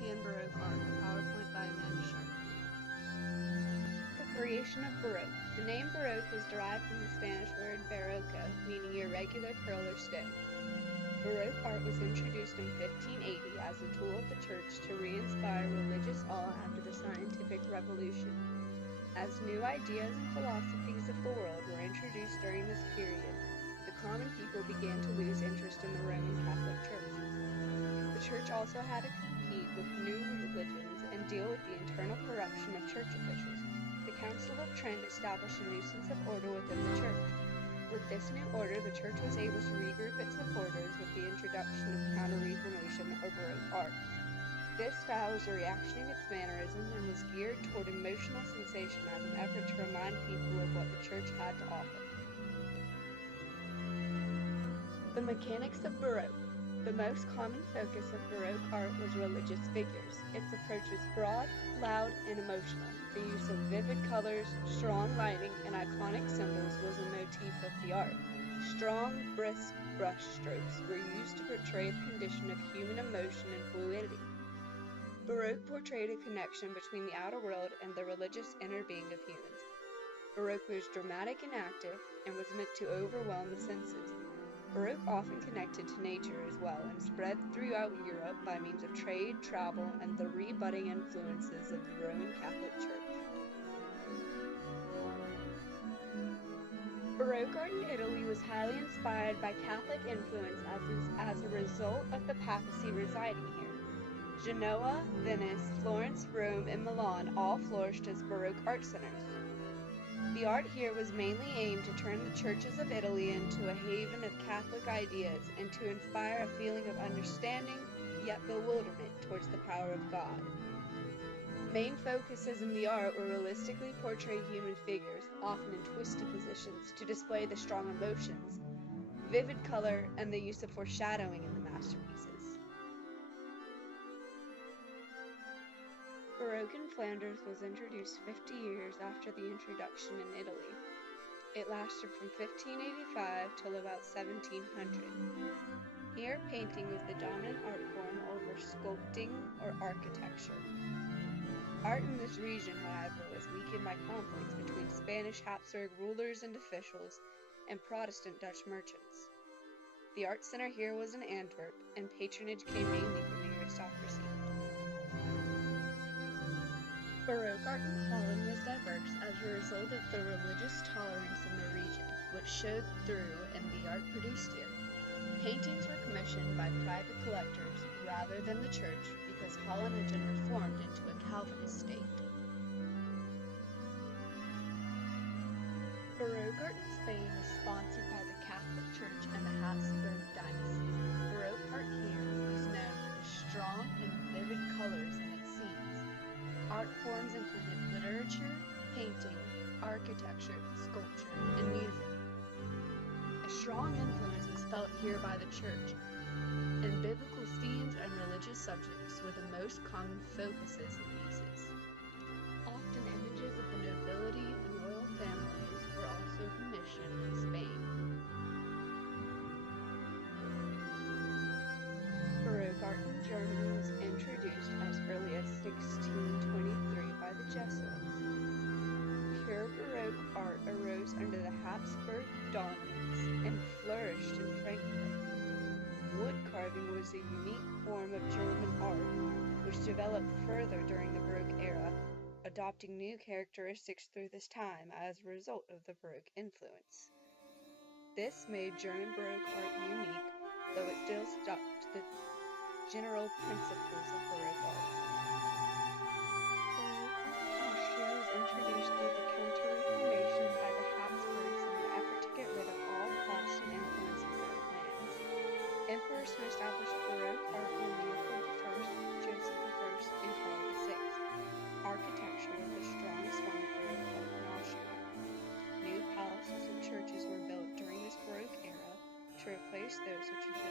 European Baroque art, a PowerPoint by Amanda Sharp. The creation of Baroque. The name Baroque was derived from the Spanish word barroco, meaning irregular pearl or stone. Baroque art was introduced in 1580 as a tool of the Church to re-inspire religious awe after the scientific revolution. As new ideas and philosophies of the world were introduced during this period, the common people began to lose interest in the Roman Catholic Church. The Church also had to compete with new religions and deal with the internal corruption of church officials. The Council of Trent established a new sense of order within the Church. With this new order, the Church was able to regroup its supporters with the introduction of Counter-Reformation or Baroque art. This style was a reaction against mannerism and was geared toward emotional sensation as an effort to remind people of what the Church had to offer. The mechanics of Baroque. The most common focus of Baroque art was religious figures. Its approach was broad, loud, and emotional. The use of vivid colors, strong lighting, and iconic symbols was a motif of the art. Strong, brisk brush strokes were used to portray the condition of human emotion and fluidity. Baroque portrayed a connection between the outer world and the religious inner being of humans. Baroque was dramatic and active, and was meant to overwhelm the senses. Baroque often connected to nature as well, and spread throughout Europe by means of trade, travel, and the rebudding influences of the Roman Catholic Church. Baroque art in Italy was highly inspired by Catholic influence as a result of the papacy residing here. Genoa, Venice, Florence, Rome, and Milan all flourished as Baroque art centers. The art here was mainly aimed to turn the churches of Italy into a haven of Catholic ideas and to inspire a feeling of understanding, yet bewilderment, towards the power of God. Main focuses in the art were realistically portray human figures, often in twisted positions, to display the strong emotions, vivid color, and the use of foreshadowing in the masterpieces. Baroque in Flanders was introduced 50 years after the introduction in Italy. It lasted from 1585 till about 1700. Here, painting was the dominant art form over sculpting or architecture. Art in this region, however, was weakened by conflicts between Spanish Habsburg rulers and officials and Protestant Dutch merchants. The art center here was in Antwerp, and patronage came mainly from the aristocracy. Baroque art in Holland was diverse as a result of the religious tolerance in the region, which showed through in the art produced here. Paintings were commissioned by private collectors rather than the church because Holland had been reformed into a Calvinist state. Baroque art in Spain was sponsored by the Catholic Church and the Habsburg dynasty. Baroque art here was known for the strong and vivid colors in its scenes. Art forms included literature, painting, architecture, sculpture, and music. A strong influence was felt here by the church, and biblical themes and religious subjects were the most common focuses and uses. Often images of the nobility and royal families were also commissioned in Spain. Baroque art in Germany was introduced as early as 1623 by the Jesuits. Pure Baroque art arose under the Habsburg dominance and flourished in Frankfurt. Wood carving was a unique form of German art, which developed further during the Baroque era, adopting new characteristics through this time as a result of the Baroque influence. This made German Baroque art unique, though it still stuck to the general principles of Baroque art. Baroque art in Austria was introduced through the Counter-Reformation by the Habsburgs in an effort to get rid of all Protestant influence in both lands. Emperors who established Baroque art were Leopold I, Joseph I, and Karl VI. Architecture was the strongest form of Baroque art in Austria. New palaces and churches were built during this Baroque era to replace those which had